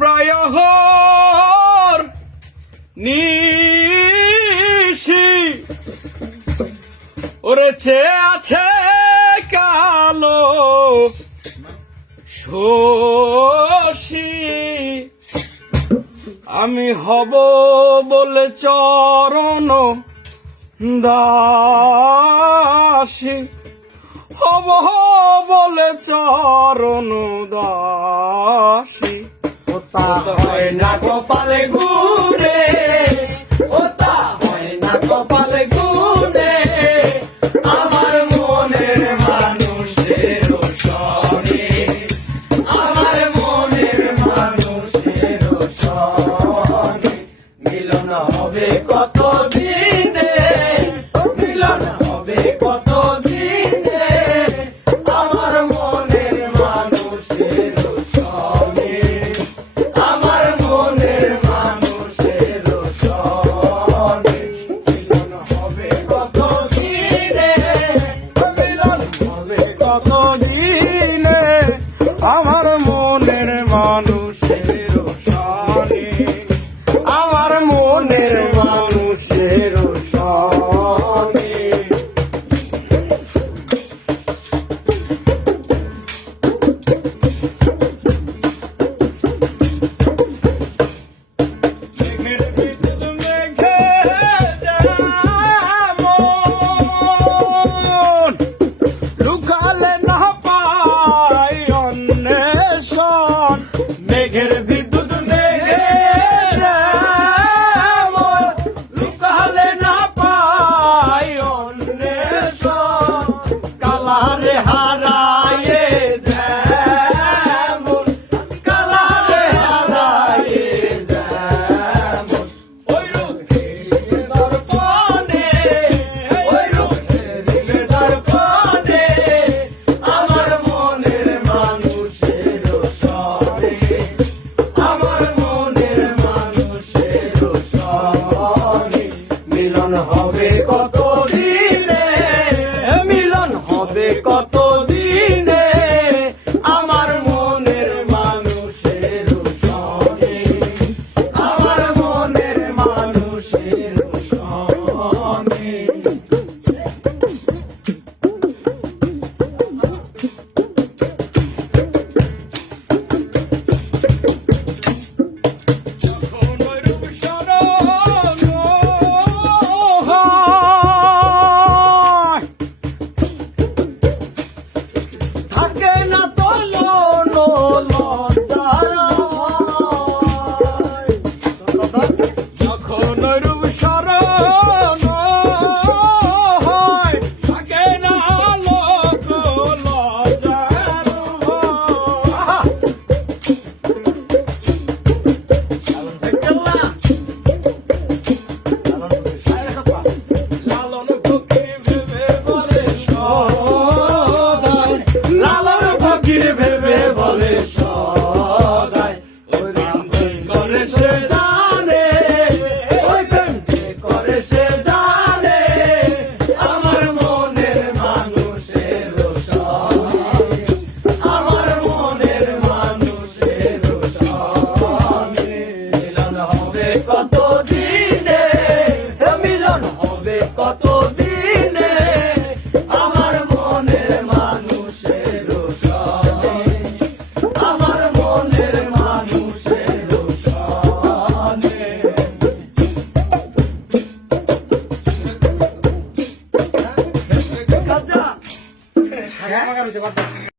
প্রায়হর নিশি ওরে চেয়ে আছে কালো শশী আমি হব বলে চরণ দাসী হব বলে চরণ দাসী ওতা হয় না কপালে গুনে, ওতা হয় না কপালে গুনে, আমার মনের মানুষের সনে, আমার মনের মানুষের সনে মিলন হবে কত দিনে, মিলন হবে কত দিনে, আমার মনের মানুষের সনে, আমার মনের মানুষের সনে মিলন হবে কত দিনে, মিলন হবে কত দিনে, আমার মনের মানুষের সনে আমার মনের মানুষের সনে। মেঘের বিদ্যুৎ মেঘে যেমন লুকালে না পাই অন্বেষণ, মেঘের বিদ্যুৎ মেঘে যেমন লুকালে না পাই অন্বেষণ, কালারে হারায়ে যেমন, কালারে হারায়ে যেমন, ওই রূপ দর্পণে, ওই রূপের দর্পণে, আমার মনের মানুষের সনে, আমার মনের মানুষের সনে মিলন হবে কত দিনে, মিলন হবে কত দিনে, আমার মনের মানুষের সনে, আমার মনের মানুষের সনে। যখন ওই রূপ স্মরণ হয়, থাকে না তো লজ্জার ভয়। যখন ওই রূপ স্মরণ হয়, থাকে না লোক লজ্জার ভয়। লালন ফকির ভেবে বলে সদাই লালন ফকির ভেবে বলে সদাই, ওই প্রেম যে করে সে জানে, ওই প্রেম যে করে সে জানে, আমার মনের মানুষের সনে, আমার মনের মানুষের সনে মিলন হবে কত দিনে, মিলন হবে কত দিনে, আমার মনের মানুষের সনে, আমার মনের মানুষের সনে। খাজা